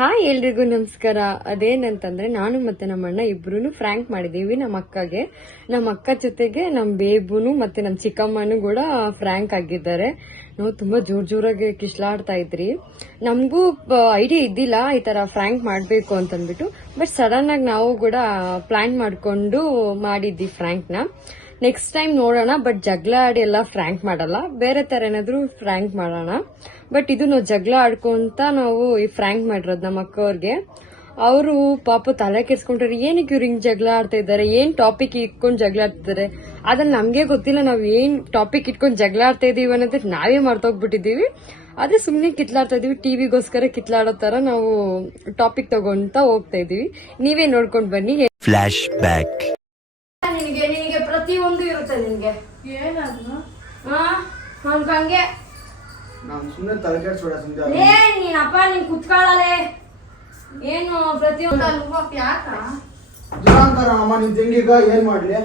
Hi ಎಲ್ರಿಗೂ ನಮಸ್ಕಾರ. ಅದೇನಂತಂದ್ರೆ ನಾನು ಮತ್ತೆ ನಮ್ಮ ಅಣ್ಣ ಇಬ್ರು ಫ್ರ್ಯಾಂಕ್ ಮಾಡಿದೀವಿ ನಮ್ಮ ಅಕ್ಕಗೆ. ನಮ್ಮ ಅಕ್ಕ ಜೊತೆಗೆ ನಮ್ ಬೇಬುನು ಮತ್ತೆ ನಮ್ ಚಿಕ್ಕಮ್ಮನು ಕೂಡ ಫ್ರ್ಯಾಂಕ್ ಆಗಿದ್ದಾರೆ. ನಾವು ತುಂಬಾ ಜೋರಾಗಿ ಕಿಸ್ಲಾಡ್ತಾ ಇದ್ರಿ. ನಮಗೂ ಐಡಿಯಾ ಇದ್ದಿಲ್ಲ ಈ ತರ ಫ್ರ್ಯಾಂಕ್ ಮಾಡ್ಬೇಕು ಅಂತಂದ್ಬಿಟ್ಟು. ಬಟ್ ಸಡನ್ ಆಗಿ ನಾವು ಕೂಡ ಪ್ಲಾನ್ ಮಾಡ್ಕೊಂಡು ಮಾಡಿದ್ವಿ ಫ್ರ್ಯಾಂಕ್ ನ. ನೆಕ್ಸ್ಟ್ ಟೈಮ್ ನೋಡೋಣ. ಬಟ್ ಜಗಳ ಆಡಿ ಎಲ್ಲ ಫ್ರ್ಯಾಂಕ್ ಮಾಡಲ್ಲ, ಬೇರೆ ತರ ಏನಾದ್ರು ಫ್ರ್ಯಾಂಕ್ ಮಾಡೋಣ. ಬಟ್ ಇದು ನಾವು ಜಗಳ ಆಡ್ಕೊಂತ ನಾವು ಈ ಫ್ರ್ಯಾಂಕ್ ಮಾಡಿರೋದು ನಮ್ಮ ಅಕ್ಕವ್ರಿಗೆ. ಅವರು ಪಾಪ ತಲೆ ಕೆಡ್ಸ್ಕೊಂಡ್ರೆ ಏನಕ್ಕೆ ಇವ್ರು ಹಿಂಗ್ ಜಗಳ ಆಡ್ತಾ ಇದ್ದಾರೆ, ಏನ್ ಟಾಪಿಕ್ ಇಟ್ಕೊಂಡು ಜಗಳ ಆಡ್ತಿದ್ದಾರೆ ಅದನ್ನ ನಮ್ಗೆ ಗೊತ್ತಿಲ್ಲ. ನಾವ್ ಏನ್ ಟಾಪಿಕ್ ಇಟ್ಕೊಂಡು ಜಗಳ ಆಡ್ತಾ ಇದೀವಿ ಅನ್ನೋದಕ್ಕೆ ನಾವೇ ಮರ್ತೋಗ್ಬಿಟ್ಟಿದೀವಿ. ಅದೇ ಸುಮ್ನೆ ಕಿತ್ಲಾಡ್ತಾ ಇದೀವಿ, ಟಿವಿಗೋಸ್ಕರ ಕಿತ್ಲಾಡೋ ತರ ನಾವು ಟಾಪಿಕ್ ತಗೊಂತ ಹೋಗ್ತಾ ಇದೀವಿ. ನೀವೇ ನೋಡ್ಕೊಂಡ್ ಬನ್ನಿ. Flash back. ನಿನಗೆ ಪ್ರತಿಯೊಂದು ಇರುತ್ತೆ. ನಿನ್ಗೆ ಏನಾದ್ರು ಹಂಗೆ ನಾನು ಸುಮ್ಮನೆ ತಲೆ ಕೆಡ್ಸೋಡ ಸುಮ್ಮನೆ ನೀನಪ್ಪ ನೀನ್ ಕುತ್ಕೊಳ್ಳಲೆ ಏನು ಪ್ರತಿಯೊಂದು ಯಾಕ ದುರಾಂಕಾರ ಅಮ್ಮ ನಿನ್ ತಂಗಿಗ ಏನ್ ಮಾಡ್ಲಿ?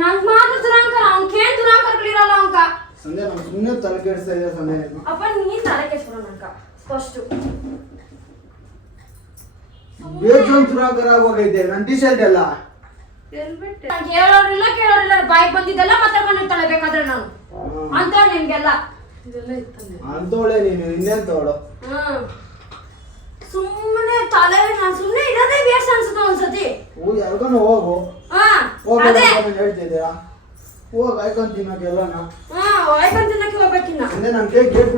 ನಂಗ್ ಮಾತ್ರ ದುರಾಂಕಾರ, ಅವ್ನ್ಕೇನ್ ದುರಾಂಕಾರಗಳಿರಲ್ಲ ಅವಂಕ. ಸಂಧ್ಯಾ ನಾನು ಸುಮ್ಮನೆ ತಲೆ ಕೆಡ್ಸ್ತಾ ಇದೆ ಸಂಧ್ಯಾ. ಅಪ್ಪ ನೀನ್ ತಲೆ ಕೆಡ್ಸ್ಕೊಳ ನಂಕ ಫಸ್ಟ್ ಬೇಜನ್ ದುರಾಂಕಾರ ಆಗೋಗೈತೆ ನನ್ ಟಿ ಶರ್ಟ್ ಎಲ್ಲ. ಕೇಳೋರಿಲ್ಲ ಬಾಯಿ ಬಂದಿದ್ದೆಲ್ಲ ಮಾತಾಡ್ಕೊಂಡಿರ್ತಾಳೆ ಬೇಕಾದ್ರೆ ನಾನು ಅಂತ ನಿಮ್ಗೆಲ್ಲ ಅಂತೋಳೆ ನೀನು ಇನ್ನೇನ್ ತಗೊಳು. ಸುಮ್ಮನೆ ತಲೆ ನಾನು ಸುಮ್ಮನೆ ಇರೋದೇ ವೇಸ್ಟ್ ಅನ್ಸುತ್ತೆ ಒಂದ್ಸತಿ. ಯಾರ್ಗಾನ ಹೋಗು ಹೇಳ್ತಿದ್ದೀರಾ ಹೋಗ್ ಆಯ್ಕೊಂಡ್ ತಿನ್ನೋಕೆ ಎಲ್ಲನ ಆಯ್ಕೊಂಡ್ ತಿನ್ನಕ್ಕೆ ಹೋಗ್ಬೇಕಿನ್ನ ಅಂದ್ರೆ ನನ್ ಕೇಕ್ ಗೇಟ್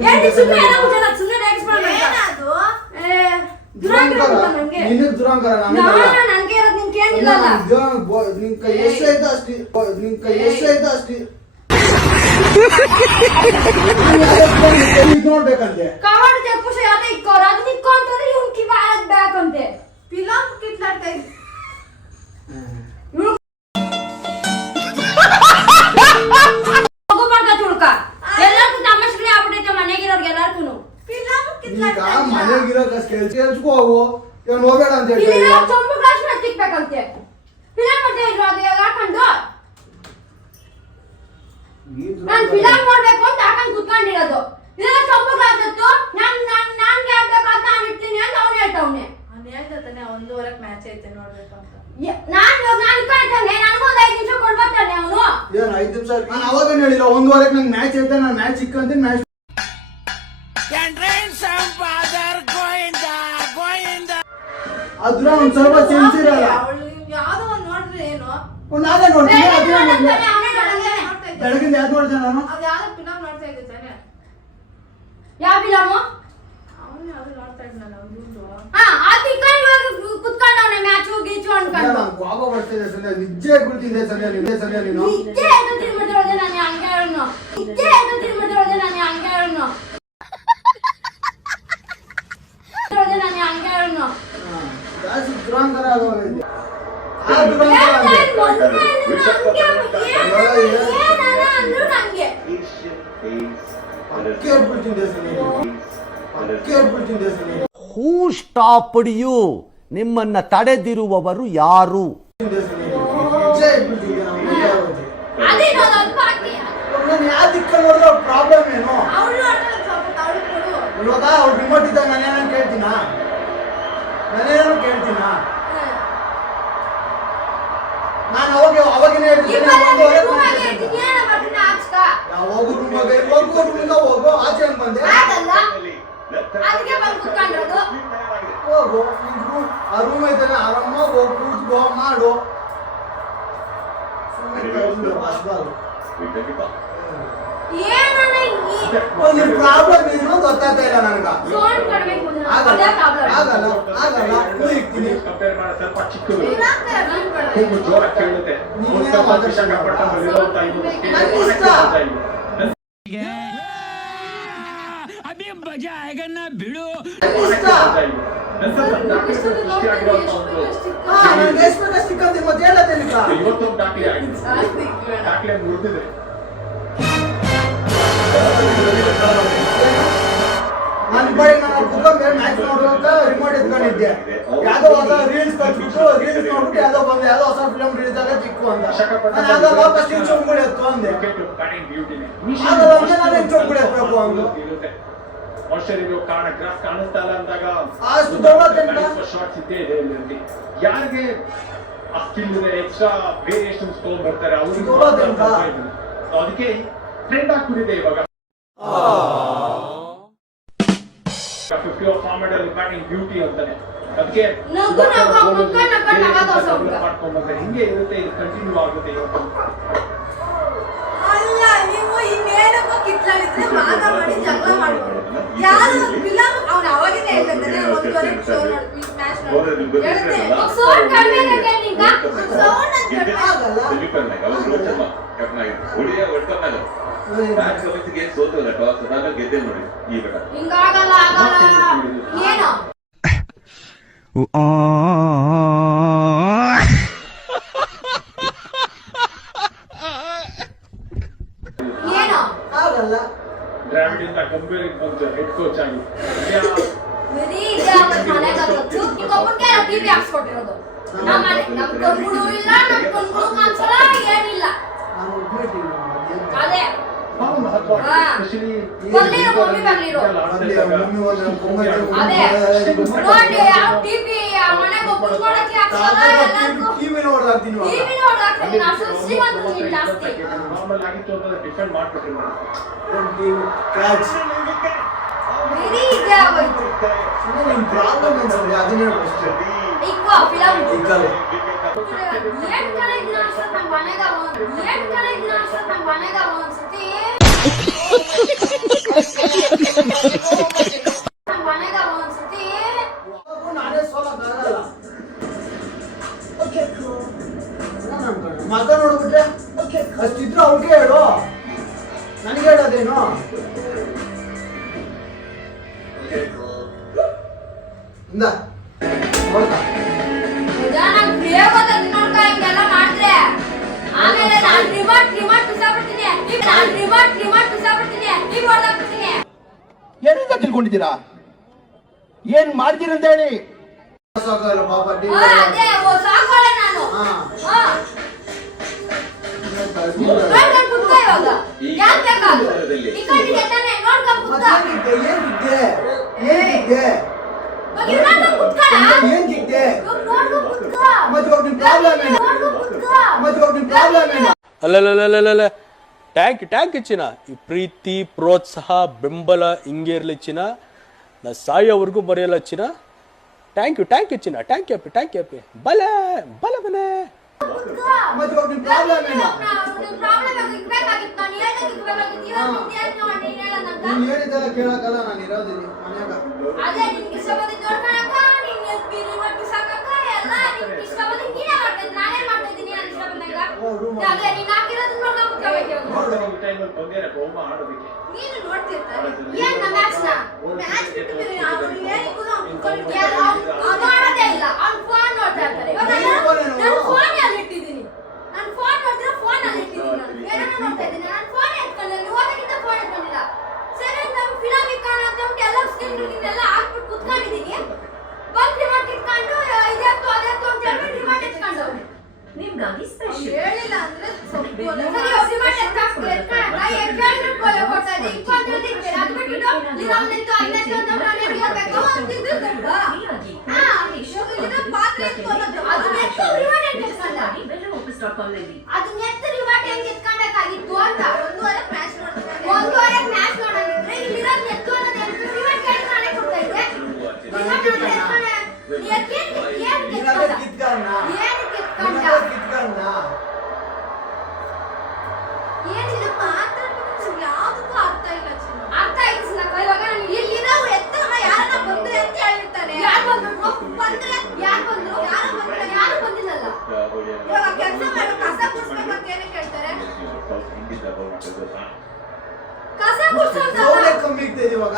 ನಿನಗ್ ದುರಾಂಕಾರ ನನ್ಗೆ ಇರೋದು ನಿನ್ಗೇನಿಲ್ಲ. ನಿನ್ ಕೈ ಎಷ್ಟೈತ ಅಷ್ಟಿ ನೋಡ್ಬೇಕಂತೆ. ಕವರ್ ತೆಪ್ಪುಷ ಯಾತ ಇಕ್ಕೋರ ಅದು ನಿಕ್ಕೋ ಅಂತಂದ್ರೆ ಇವ್ನ್ ಕಿವಿ ಆಳದ್ ಬೇಕಂತೆ. ಪಿಲಾಪ್ ಕಿತ್ಲಾಡ್ತಾ ಇದ್ದೆ. ಎಲ್ಲಾರ್ಗು ತಮಾಷೆಗಳೇ ಆಗ್ಬಿಟ್ಟೈತೆ ಮನೆಗಿರೋರ್ಗೆ ಎಲ್ಲಾರ್ಗು. ಪಿಲಾಪ್ ಈಗ ಕಿತ್ಲಾಡ್ತಾ ಮನೆಗಿರೋ ಕೆಲ್ಸಕ್ಕೂ ಹೋಗು ಇವ್ನು ಹೋಗ್ಬೇಡ ಅಂತ ಹೇಳ್ತಾ ಇಲ್ಲ ಚೊಂಬು ಗ್ಲಾಸ್ ಮೇಲೆ ತಿಕ್ಬೇಕಂತೆ. ಫಿಲಮ್ ಮಾಡ್ತಾ ಇದ್ರು ಅದು ಹಾಕೊಂಡು ನಾನು ಫಿಲಮ್ ನೋಡ್ಬೇಕು ಅಂತ ಹಾಕೊಂಡು ಕುತ್ಕೊಂಡಿರೋದು. ಇದೆಲ್ಲ ಚೊಂಬು ಗ್ಲಾಸ್ ಇತ್ತು. ನನ್ಗೆ ಆಗ್ಬೇಕಂತ ನಾನು ಇರ್ತೀನಿ ಅಂತ ಅವ್ನು ಹೇಳ್ತಾವ್ನೆ. ಅವ್ನು ಹೇಳ್ತಾನೆ 1:15 ಮ್ಯಾಚ್ ಐತೆ ನೋಡ್ಬೇಕು ಅಂತ. ನಾನು ಕಾಯ್ತಾನೆ ನನಗೂ ಒಂದು 5 ನಿಮಿಷ ಕೊಡ್ಬೇಕಾನೆ ಅವನು. ಏನು 5 ನಿಮಿಷ ನಾನು ಅವಾಗೇನು ಹೇಳಿಲ್ಲ 1:15 ನಂಗೆ ಮ್ಯಾಚ್ ಐತೆ ನಾನು ಮ್ಯಾಚ್ ಸಿಕ್ಕಂತೀನಿ ಮ್ಯಾಚ್ ಅದ್ರ ಒಂದ್ ಸ್ವಲ್ಪ ಸೆನ್ಸ್ ಇರಲ್ಲ. ಅವಳು ಯಾವ್ದೋ ಒಂದು ನೋಡ್ರೆ ಏನು ನಾನೇ ನೋಡ್ತೀನಿ ನೋಡ್ತಾ ಇದ್ದೆ. ಬೆಳಗಿಂದ ಯಾವ್ದು ನೋಡ್ದೆ ನಾನು ಅದು ಯಾವ್ದೋ ಫಿಲಮ್ ನೋಡ್ತಾ ಇದ್ದೆ ತಾನೆ. ಯಾವ ಫಿಲಮು? ಅವನು ಯಾವ್ದು ನೋಡ್ತಾ ಇದ್ನಲ್ಲ ಅವ್ನು ಅದು ಇವಾಗ ಕುತ್ಕೊಂಡವನೆ ಮ್ಯಾಚು ಗೀಚು ಅನ್ಕೊಂಡು. ನಾನು ಕೋಪ ಬರ್ತಿದ್ದೆ ಸಂಧ್ಯಾ ನಿಜ ಹೇಳ್ಬಿಡ್ತಿದ್ದೆ ಸಂಧ್ಯಾ ನೀನು ನಿಜ ಎದ್ದು ತಿರ್ಮದಿರೋದೆ ನಾನು ಹಂಗೆ ಹೇಳೋನು. ನಿಜ ಎದ್ದು ತಿರ್ಮದಿರೋದೆ ನಾನು ಹಂಗೆ ಹೇಳೋನು. ಜಾಸ್ತಿ ದುರಾಂಕಾರ ಆಗೋಗೈತೆ. ಆ ದುರಾಂಕಾರ ಹೂ ಸ್ಟಾಪ್ಡ್ ಯು? ನಿಮ್ಮನ್ನ ತಡೆದಿರುವವರು ಯಾರು? ಯಾವ ದಿಕ್ಕಲ್ಲಿ ನೋಡಿದ್ರೆ ಪ್ರಾಬ್ಲಮ್ ಏನು? ಇವಾಗ ಅವ್ರು ರಿಮೋಟ್ ಇದ್ದಾಗ ನಾನೇನೋ ಕೇಳ್ತೀನಾ? ನಾನು ಅವಾಗಿನ ಯಾವಾಗ ರೂಮ್ಗೆ ಹೋಗು ಆಚೆ ಬಂದೆ ಹೋಗು ಆ ರೂಮ್ ಐತಾನೆ ಆರಾಮಾಗಿ ಹೋಗಿ ಕೂತ್ಕೋ ಮಾಡು. ಪ್ರಾಬ್ಲಮ್ ಏನು ಗೊತ್ತಾಗ್ತಾ ಇಲ್ಲ ನನಗ. ಆಗಲ್ಲ ಇರ್ತೀನಿ ಬಿಡು. ಮತ್ತೆ ಹೇಳತ್ತೇನೆ ನಾನು ಕುತ್ಕೊಂಡು ಮ್ಯಾಚ್ ನೋಡುವಂತ ರಿಮೋಟ್ ಎತ್ಕೊಂಡಿದ್ದೆ. ಯಾವ್ದೋ ಹೊಸ ರೀಲ್ಸ್ ಕಳ್ಸ್ಬಿಟ್ಟು ರೀಲ್ಸ್ ನೋಡ್ಬಿಟ್ಟು ಯಾವ್ದೋ ಹೊಸ ಫಿಲಮ್ ರಿಲೀಸ್ ಆಗ ಚಿಕ್ಕು ಅಂತ ನಾನು ಆಗಲ್ಲ ಫಸ್ಟ್ ಚೊಂಬುಗಳು ಎತ್ತು ಅಂದೆ. ಆಗಲ್ಲ ಅಂದ್ರೆ ನಾನು ಚೊಂಬುಗಳು ಎತ್ತಬೇಕು ಅಂದು ಪ್ರೆಷರ್ ಇರೋ ಕಾರಣ ಗ್ರಾಫ್ ಕಾಣಿಸ್ತಾ ಇಲ್ಲ ಅಂದಾಗ ಅಷ್ಟು ದೊಡ್ಡ ಶಾರ್ಟ್ಸ್ ಇದ್ದೇ ಇದೆ ಇಲ್ಲಿ. ಯಾರಿಗೆ ಆ ಸ್ಕಿಲ್ ಇದೆ ಎಕ್ಸ್ಟ್ರಾ ವೇರಿಯೇಷನ್ಸ್ ತಗೊಂಡ್ ಬರ್ತಾರೆ ಅವ್ರಿಗೆ ಅದಕ್ಕೆ ಟ್ರೆಂಡ್ ಆಗ್ಬಿಟ್ಟಿದೆ ಇವಾಗ. 50 ಆಫ್ ಫಾರ್ಮೆಟ್ ಅಲ್ಲಿ ಬ್ಯಾಟಿಂಗ್ ಬ್ಯೂಟಿ ಅಂತಾನೆ ಅದಕ್ಕೆ ಮಾಡ್ಕೊಂಡ್ ಬರ್ತಾರೆ. ಹಿಂಗೆ ಇರುತ್ತೆ, ಇದು ಕಂಟಿನ್ಯೂ ಆಗುತ್ತೆ ಇವತ್ತು. ಅಲ್ಲ ನೀವು ಇನ್ನೇನಪ್ಪ ಕಿತ್ಲಾಡಿದ್ರೆ ವಾದ ಮಾಡಿ ಜಗಳ ಮಾಡ್ಬೋದು. ಯಾರು ಫಿಲಂ ಅವ್ನು ಅವಾಗಿಂದ ಹೇಳ್ತಿದ್ದಾನೆ ಒಂದುವರೆ ಶೋ ನೋಡಿ ಮ್ಯಾಚ್ ನೋಡಿ ಹೇಳ್ತೆ ಸೌಂಡ್ ಕಡಿಮೆ ಆಗಕ್ಕೆ ನಿಂಗ ಸೌಂಡ್ ಅಂತ ಆಗಲ್ಲ. ಹಿಂಗಾಗಲ್ಲ ಆಗಲ್ಲ ಏನು ಏನು ಆಗಲ್ಲ. ದ್ರಾವಿಡ್ ಇಂದ ಗಂಭೀರ್ ಬಂದು ಹೆಡ್ ಕೋಚ್ ಆಗಿ ಬರೀ ಇದೆ ಅವನ ಮನೆಗೆ ಗೊತ್ತು ಈಗ ಒಬ್ಬಕ್ಕೆ ಟಿವಿ ಹಾಕ್ಸ್ಕೊಟ್ಟಿರೋದು. ನಮ್ಮ ಕಣ್ಗಳು ಇಲ್ಲ, ನಮ್ಮ ಕಣ್ಗಳು ಕಾಣಿಸಲ್ಲ, ಏನಿಲ್ಲ. ನಾನು ಒಬ್ಬನೇ ಟೀಮ್ ಅದೇ ಬಹಳ ಮಹತ್ವ. ಸ್ಪೆಷಲಿ ಬಲ್ಲಿರೋ ಮಮ್ಮಿ ಬಲ್ಲಿರೋ ಅದೇ ನೋಡಿ ಯಾವ ಟಿವಿ ಮನೆಗೆ ಕುತ್ಕೊಳ್ಳೋಕೆ ಹಾಕ್ಸಲ್ಲ ಎಲ್ಲರಿಗೂ ಟಿವಿ ನೋಡ್ಲಾಗ್ತೀನಿ ಟಿವಿ ನೋಡಾಕ್ತೀನಿ. ಅಷ್ಟು ಶ್ರೀಮಂತರು ನೀನು ಜಾಸ್ತಿ. ನಾರ್ಮಲ್ ಆಗಿತ್ತು ಅಂತ ಡಿಫೆಂಡ್ ಮಾಡ್ಬಿಟ್ರಿ ಕ್ಯಾಚ್ ಬರೀ ಇದೆ ಆಗೋಯ್ತು. ನಿಮ್ ಪ್ರಾಬ್ಲಮ್ ಅನ್ಸುತ್ತೆ ಅದನ್ನೇ ಅಷ್ಟೇ. ಇಕ್ವಾ ಫಿಲಂ ಇಕ್ಕಲ್ಲ ಏನ್ ಕಡೆ ಇದ್ನ ಅನ್ಸುತ್ತೆ ನಮ್ಮ ಮನೆಗೆ ಏನ್ ಕಡೆ ಇದ್ನ ಅನ್ಸುತ್ತೆ ನಮ್ಮ ಮನೆಗೆ ಒಂದ್ಸತಿ ನಮ್ಮ ಮನೆಗೆ ಒಂದ್ಸತಿ ನಾನೇ ಸೋಲಕ್ಕಾಗಲ್ಲ. ಮಗ ನೋಡ್ಬಿಟ್ರೆ ಅಷ್ಟಿದ್ರು ಅವ್ರಿಗೆ ಹೇಳು, ನನಗೆ ಹೇಳೋದೇನು? ಇಂದ ನೋಡ್ತಾ ನಾನು ಬೇಗ ನೋಡ್ಕ ಹಿಂಗೆಲ್ಲ ಮಾಡಿದ್ರೆ ಆಮೇಲೆ ನಾನು ರಿಮೋಟ್ ಬಿಸಾಬಿಡ್ತೀನಿ. ನಾನು ರಿಮೋಟ್ ಬಿಸಾಬಿಡ್ತೀನಿ. ನೀವು ಹೊಡೆದಾಕ್ಬಿಡ್ತೀನಿ. ಏನಿಂದ ತಿಳ್ಕೊಂಡಿದ್ದೀರಾ? ಏನ್ ಮಾಡ್ತೀರಂತ ಹೇಳಿ ಸಾಕಾಗಲ್ಲ ಪಾಪ ಟಿವಿ ಅದೇ ಸಾಕೋಳೆ ನಾನು. ನೋಡ್ಕೊಂಡು ಕುತ್ಕೋ ಇವಾಗ. ಯಾಕೆ ಬೇಕಾದ್ರು ಈ ಕಡೆಗೆ ತಾನೆ ನೋಡ್ಕೊಂಡು ಕುತ್ಕೋ. ಏನಿದೆ ಇವಾಗ ನೋಡ್ಕೊಂಡು ಕುತ್ಕೊಳ್ಳ. ಏನಿದೆ ಇವಾಗ ನೋಡ್ಕೊಂಡು ಕುತ್ಕೋ. ಮತ್ತೆ ಇವಾಗ ನಿಮ್ ಪ್ರಾಬ್ಲಮ್ ಏನು? ನೋಡ್ಕೊಂಡು ಕುತ್ಕೋ. ಮತ್ತೆ ಇವಾಗ ನಿಮ್ ಪ್ರಾಬ್ಲಮ್ ಏನು? ಅಲ್ಲಲ್ಲಲ್ಲಲ್ಲ ಟ್ಯಾಂಕ್ ಚಿನ್ನ. ಈ ಪ್ರೀತಿ ಪ್ರೋತ್ಸಾಹ ಬೆಂಬಲ ಹಿಂಗೆ ಇರಲಿ ಚಿನ್ನ. ನಾ ಸಾಯೋವರೆಗೂ ಬರೆಯಲ್ಲ ಚಿನ್ನ. ಥ್ಯಾಂಕ್ ಯು ಚಿನ್ನ. ಥ್ಯಾಂಕ್ ಯು ಅಪ್ಪಿ. ಬಲೆ ಮನೆ. ಮತ್ತೆ ಇವಾಗ ನಿಮ್ ಪ್ರಾಬ್ಲಮ್ ಏನು? ನಿಮ್ ಪ್ರಾಬ್ಲಮ್ ಇರ್ಬೇಕಾಗಿತ್ತು. ನಾನು ಹೇಳ್ದಂಗೆ ಇರ್ಬೇಕಾಗಿತ್ತು. ಇವಾಗ ನಿಂಗೆ ಹೇಳ್ತೀನಿ ನೋಡಿ, ನೀನ್ ಹೇಳೋದಂತ. ನೀನ್ ಹೇಳಿದ್ದೆಲ್ಲ ಕೇಳಕ್ಕಲ್ಲ, ನಾನು ಇರೋದಿಲ್ಲ ಮನ್ಯಾಗ. ಅದೇ ನಿನ್ಗೆ ಇಷ್ಟ ಬಂದಿದ್ದು ನೋಡ್ಕೊಳಕ್ಕ, ನಿನ್ ರಿಮೋಟ್ ಬಿಸಾಕಕ್ಕ ಎಲ್ಲ ನಿನ್ಗೆ ಇಷ್ಟ ಬಂದಿದ್ದು ನೀನೇ ಮಾಡ್ತಾ ಇದ್ದೀನಿ. ನಾನೇನ್ ಮಾಡ್ತಾ ಇದ್ದೀನಿ ನಾನು ಇಷ್ಟ ಬಂದಾಗ? ಅದೇ ನೀನ್ ಹಾಕಿರೋದನ್ನ ನೋಡ್ಕೊಂಡು ಕುತ್ಕೋಬೇಕು ಇವಾಗ. ಟೈಮಲ್ಲಿ ಬಂದೇನೆ ಬಹುಮ ಆಡೋದಕ್ಕೆ. ನೀನು ನೋಡ್ತಿರ್ತಾರೆ ಏನ್ ನಮ್ಮ ಮ್ಯಾಚ್ ಬಿಟ್ಟು ಬೇರೆ ಅವ್ನು ಏನಿಗೂ ಅವ್ನು ಕುತ್ಕೊಂಡಿರ್ತಾರೆ. ಅವ್ನು ಆಡೋದೇ ಇಲ್ಲ. ಅವ್ನು ಫೋನ್ ನೋಡ್ತಾ ಇರ್ತಾರೆ. ಇವಾಗ ನಾನು ಫೋನ್ ಅಲ್ಲಿ ಇಟ್ಟಿದ್ದೀನಿ. ನಾನು ಫೋನ್ ನೋಡ್ತಿರೋ ಫೋನ್ ಅಲ್ಲಿ ಇಟ್ಟಿದ್ದೀನಿ. ನಾನು ಏನೋ ನೋಡ್ತಾ ಇದ್ದೀನಿ. ನಾನು ಫೋನ್ ಎತ್ಕೊಂಡಿಲ್ಲ. ಓದಕ್ಕಿಂತ ಫೋನ್ ಎತ್ಕೊಂಡಿಲ್ಲ. ಸರಿ ನಮ್ಮ ಫಿಲಂ ಇಕ್ಕೋಣ ಅಂತ ಉಂಟು ಎಲ್ಲ ಸ್ಕ್ರೀನ್ಗಳಿಗೆಲ್ಲ ಹಾಕ್ಬಿಟ್ಟು ಕುತ್ಕೊಂಡಿದ್ದೀನಿ. ಬಂದು ರಿಮೋಟ್ ಇಟ್ಕೊಂಡು ಇದೆತ್ತು ಅದೆತ್ತು ಅಂತ ಹೇಳ್ಬಿಟ್ಟು ರಿಮೋಟ್ ಎತ್ಕೊಂಡವ್ರು. ನಿಮ್ಗಾಗಿ ಸ್ಪೆಷಲ್ ಹೇಳಿಲ್ಲ ಅಂದ್ರೆ ಸ್ವಲ್ಪ ರಿಮೋಟ್ ಕೊಡ್ತಾ ಇದೆ. ಇಕ್ಕೊಂಡು ಇರ್ತೀರ ಅದು ಬಿಟ್ಟು ನಿಂತು ಅನ್ನಕ್ಕೆ ಅಂತ ನಾನು ಹೇಳ್ಬೇಕು ಅಂತಿದ್ದು ದೊಡ್ಡ ಪಾತ್ರೆ ಎತ್ಕೊಳ್ಳೋದು ಅದನ್ನ ಎತ್ತು ರಿಮೋಟ್ ಎತ್ಕೊಂಡ. ಅದನ್ನ ಎತ್ತು ರಿಮೋಟ್ ಹೆಂಗ್ ಎತ್ಕೊಂಡಕ್ಕಾಗಿತ್ತು ಅಂತ. ಒಂದೂವರೆ ಮ್ಯಾಚ್ ನೋಡಂಗಿದ್ರೆ ಇಲ್ಲಿರೋದು ಎತ್ತು ಅನ್ನೋದು ರಿಮೋಟ್ ಕೇಳಿ ನಾನೇ ಕೊಡ್ತಾ ಇದ್ದೆ. ರಿಮೋಟ್ ಎತ್ಕೊಂಡ ಏನಿದೆ ಮಾತಾಡ್ಬೇಕು ಯಾವ್ದಕ್ಕೂ ಅರ್ಥ ಇಲ್ಲ. ಅರ್ಥ ಆಯ್ತು ಚಿನ್ನಕ್ಕ. ಇವಾಗ ನಾನು ಇಲ್ಲಿರೋ ಎತ್ತಮ್ಮ ಯಾರನ್ನ ಬಂದ್ರೆ ಅಂತ ಹೇಳಿರ್ತಾರೆ. ಯಾರು ಬಂದ್ರು ಯಾರು ಬಂದಿಲ್ಲಲ್ಲ. ಇವಾಗ ಕೆಲಸ ಮಾಡೋ ಕಸ ಗುಡಿಸ್ಬೇಕಂತ ಏನಕ್ಕೆ ಹೇಳ್ತಾರೆ? ಕಸ ಗುಡಿಸೋದು ಕಮ್ಮಿ ಇರ್ತದೆ ಇವಾಗ.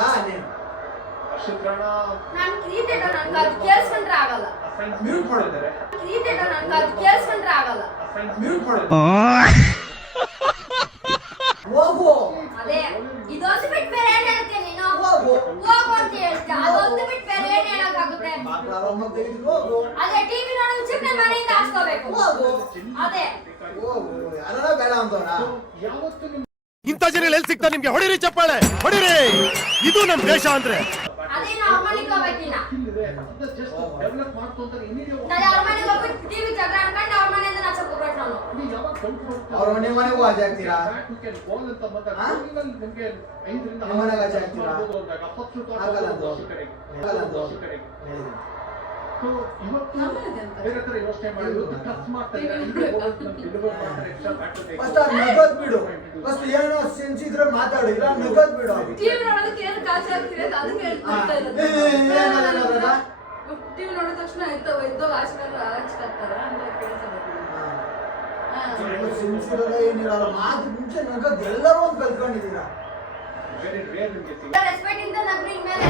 ನಾನು ಕ್ರಿಯೇಟರ್ ನನ್ಗೆ ಅದು ಕೇಳಿಸ್ಕೊಂಡ್ರೆ ಆಗಲ್ಲ. ಮ್ಯೂಟ್ ಮಾಡಿದ್ದಾರೆ. ಕ್ರಿಯೇಟರ್ ನನ್ಗೆ ಅದು ಕೇಳಿಸ್ಕೊಂಡ್ರೆ ಆಗಲ್ಲ. ಮ್ಯೂಟ್ ಮಾಡಿದ್ದಾರೆ. ಹೋಗು. ಅದೇ ಇದೊಂದು ಬಿಟ್ಟು ಬೇರೆ ಏನ್ ಹೇಳ್ತೀಯ ನೀನು? ಹೋಗು ಅಂತ ಹೇಳ್ತೀಯ. ಅದೊಂದು ಬಿಟ್ಟು ಬೇರೆ ಏನ್ ಹೇಳಕ್ಕಾಗುತ್ತೆ? ಅದೇ ಟಿವಿ ನೋಡೋ ಚಿಕ್ಕ ಮನೆಯಿಂದ ಹಾಕ್ಸ್ಕೋಬೇಕು. ಹೋಗು. ಅದೇ ಹೋಗು. ಯಾರನ್ನ ಬೇಡ ಅಂತವ್ರ? ಯಾವತ್ತು ಇಂಥ ಜನ ಎಲ್ಲಿ ಸಿಗ್ತಾರೆ ನಿಮ್ಗೆ? ಹೊಡಿರಿ ಚಪ್ಪಾಳೆ, ಹೊಡಿರಿ. ಇದು ನಮ್ ದೇಶ ಅಂದ್ರೆ. ಅದೇ ನಾವು ಮನೆಗೆ ಹೋಗ್ಬೇಕಿನ್ನ ಜಸ್ಟ್ ಡೆವಲಪ್ ಮಾಡ್ತು ಅಂತ ಇಮಿಡಿಯೇಟ್ ನಾನು ಅವ್ರ ಮನೆಗೆ ಹೋಗ್ಬಿಟ್ಟು ಟಿವಿ ಜಗಳ ಆಡ್ಕೊಂಡು ಅವ್ರ ಮನೆಯಿಂದ ನಾಚಕ್ ಹೋಗ್ಬೇಕು ನಾನು. ಯಾವಾಗ ಡೌಟ್ ಬರುತ್ತೆ ಅವ್ರ ಮನೆಗೂ ಆಚೆ ಹಾಕ್ತೀರಾ? ಬಾಲ್ ಅಂತ ಮಾತಾಡ್ತಾರೆ ನಿಮಗೆ 5 ರಿಂದ ನಿಮ್ಮ ಮನೆಗೆ ಆಚೆ ಹಾಕ್ತೀರಾ? ಆಗಲ್ಲ ಅದು. ಆಗಲ್ಲ ಅದು. ಸೊ ಇವತ್ತು ಬೇರೆ ತರ ಯೋಚನೆ ಮಾಡಿದ್ರು ಖರ್ಚು ಮಾಡ್ತಾರೆ ಡೆಲಿವರ್ ಮಾಡ್ತಾರೆ ಎಕ್ಸ್ಟ್ರಾ ಬ್ಯಾಟರಿ ಫಸ್ಟ್ ನಗದ್ ಬಿಡು. ಫಸ್ಟ್ ಏನೋ ಸೆನ್ಸ್ ಇದ್ರೆ ಮಾತಾಡು, ಇಲ್ಲ ನಗದ್ ಬಿಡು. ಟಿವಿ ನೋಡೋದಕ್ಕೆ ಏನು ಕಾಸು ಹಾಕ್ತೀವಿ ಅದಕ್ಕೆ ಹೇಳ್ತಾ ಇರೋದು. ಟಿವಿ ನೋಡಿದ ತಕ್ಷಣ ಇದ್ದೋ ಆಶ್ಕಾರ ಹಚ್ತಾರೆ ಅಂತ ಕೇಳ್ತಾರೆ. ಸೆನ್ಸ್ ಇರೋಲ್ಲ ಏನಿರಲ್ಲ, ಮಾತು ಮುಂಚೆ ನಗದ್ ಎಲ್ಲರೂ ಒಂದು ಕಲ್ತ್ಕೊಂಡಿದ್ದೀರಾ. ವೆರಿ ರೇರ್ ನಿಮಗೆ ಸಿಗುತ್ತೆ ರೆಸ್ಪೆಕ್ಟ್ ಇಂದ ನಗ್ರಿ ಮೇಲೆ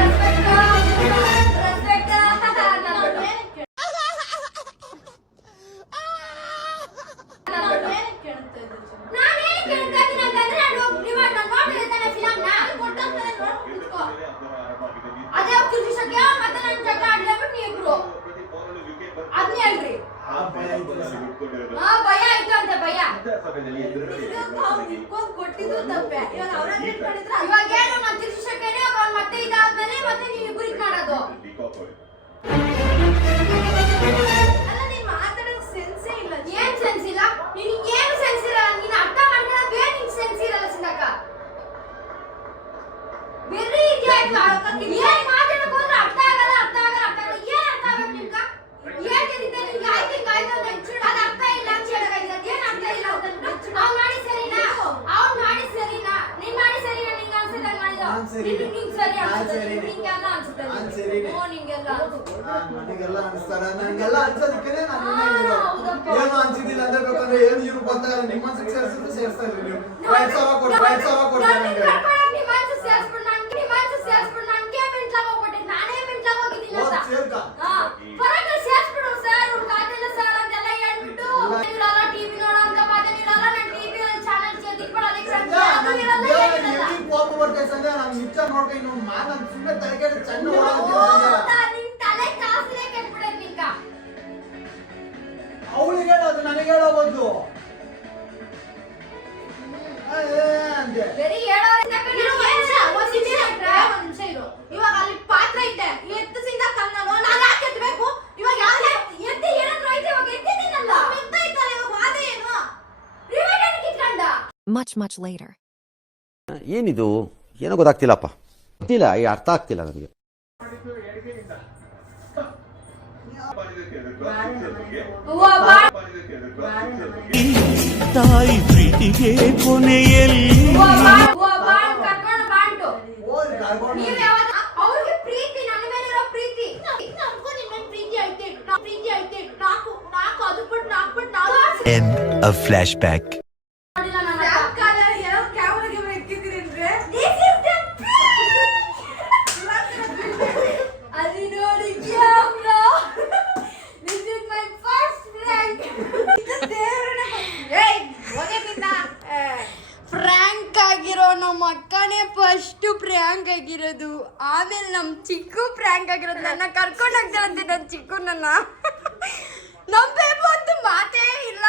ರೆಸ್ಪೆಕ್ಟ್ ಅದೇ ಕೃಷಿಸಕ್ಕೆ ಮತ್ತೆ ನನ್ನ ಜಗಳ ಆಡ್ಲೇಬಿಟ್ಟು ನೀವಿಬ್ರು ಅದನ್ನ ಹೇಳ್ರಿ. ಭಯ ಆಯ್ತು ಅಂತೆ ಭಯ ಕೊಟ್ಟಿದ್ದು ತಪ್ಪೆ. ಇವಾಗ ಏನು ನಾನು ಕೃಷಿಸಕ್ಕೇನೆ ಮತ್ತೆ ಇದಾದ್ಮೇಲೆ ಮತ್ತೆ ನೀವಿಬ್ರು ಇದು ಮಾಡೋದು. ಅಲ್ಲ ನೀನ್ ಮಾತಾಡೋದು ಸೆನ್ಸೇ ಇಲ್ಲ. ಏನ್ ಸೆನ್ಸ್ ಇಲ್ಲ? ನಿನಗೆ ಏನು ಸೆನ್ಸ್ ಇಲ್ಲ? ನೀನು ಅರ್ಥ ಮಾಡ್ಕೊಳ್ಳೋದು ಏನ್ ನಿನ್ ಸೆನ್ಸ್ ಇರಲ್ಲ ಸಿಂಧಕ್ಕ. ಬೇರೆ ಇದೆಯಾ ಏನ್ ಮಾತಾಡೋಕೆ ಹೋದ್ರೆ ಅರ್ಥ ಆಗಲ್ಲ ಏನ್ ಅರ್ಥ ಆಗಬೇಕು ನಿಮ್ಗ? ಏನ್ ಹೇಳಿದ್ದೆ ನಿಮ್ಗೆ ಆಯ್ತು ಅದು ಅರ್ಥ ಇಲ್ಲ ಅಂತ ಹೇಳೋದಾಗಿದೆ. ಏನ್ ಅರ್ಥ ಇಲ್ಲ ಅವ್ನು ಮಾಡಿ ಸರಿನಾ? ಅವ್ನು ಮಾಡಿ ಸರಿನಾ? ನೀನ್ ಮಾಡಿ ಸರಿನಾ? ನಿಂಗೆ ಅನ್ಸುತ್ತೆ ಮಾಡಿದ ನಿಂಗೆ ಸರಿ ಅನ್ಸುತ್ತೆ ನಿಂಗೆಲ್ಲ ಅನ್ಸುತ್ತೆ ನಿಂಗೆಲ್ಲ ನನಗೆಲ್ಲ ಅನಿಸ್ತಾರ, ನನಗೆಲ್ಲ ಅನ್ಸೋದಕ್ಕೆ ನಾನು ಏನು ಅನ್ಸಿದ್ದಿಲ್ಲ ಅಂದ್ರೆ ಬೇಕಂದ್ರೆ ಏನು ಇವ್ರು ಬಂದಾಗ ನಿಮ್ಮ ಮನ್ಸಿಗೆ ಸೇರಿಸಿದ್ರು ಸೇರಿಸ್ತಾ ಇದ್ರಿ ನೀವು. 5,000 ಕೊಡಿ 5,000 ಕೊಡಿ ನನಗೆ. ಕೋಪ ಬರ್ತಾ ಸಂಜೆ ನಾನು ನಿಚ್ಚ ನೋಡ್ಕೊಂಡು ಇನ್ನೊಂದು ನಾನು ಸುಮ್ಮನೆ ತಲೆಗೆಡ ಚೆಂದ ಅವಳಿಗೆ ಹೇಳೋದು ನನಗೆ ಹೇಳೋದು ಅಂತೆ. ಇವಾಗ ಅಲ್ಲಿ ಪಾತ್ರ ಐತೆ ಎತ್ತಿಸಿಂದ ಕನ್ನೋ ನಾನು ಯಾಕೆ ಎತ್ತಬೇಕು? ಇವಾಗ ಯಾಕೆ ಎತ್ತಿ ಏನಾದ್ರು ಐತೆ ಇವಾಗ ಎತ್ತಿದ್ದೀನಲ್ಲ ಎತ್ತೈತಲ್ಲ ಇವಾಗ ವಾದ ಏನು ರಿವೈಂಡ್ ಏನಕ್ಕೆ ಇಟ್ಕೊಂಡ? Much later. ಏನಿದು ಏನೋ ಗೊತ್ತಾಗ್ತಿಲ್ಲಪ್ಪ, ಗೊತ್ತಿಲ್ಲ, ಈ ಅರ್ಥ ಆಗ್ತಿಲ್ಲ ನನಗೆ. ತಾಯಿ ಪ್ರೀತಿಗೆ ಕೊನೆಯಲ್ಲಿ ಅವ್ರಿಗೆ ಪ್ರೀತಿ ನನ್ನ ಮೇಲಿರೋ ಪ್ರೀತಿ ನಮ್ಗೂ ನಿಮ್ಮ ಪ್ರೀತಿ ಐತೆ ಪ್ರೀತಿ ಐತೆ ನಾಲ್ಕು ಅದು ಬಿಟ್ಟು ನಾಲ್ಕು ಬಿಟ್ಟು ನಾವು End of flashback. ಫ್ರ್ಯಾಂಕ್ ಆಗಿರೋ ನಮ್ಮ ಅಕ್ಕನೇ ಫಸ್ಟ್ ಪ್ರ್ಯಾಂಕ್ ಆಗಿರೋದು. ಆಮೇಲೆ ನಮ್ಮ ಚಿಕ್ಕು ಪ್ರ್ಯಾಂಕ್ ಆಗಿರೋದು. ನನ್ನ ಕರ್ಕೊಂಡು ಹೋಗ್ತಾರಂತೆ ನನ್ನ ಚಿಕ್ಕು ನನ್ನ ನಮ್ಮ ಬೇಬು ಅಂತೂ ಮಾತೇ ಇಲ್ಲ.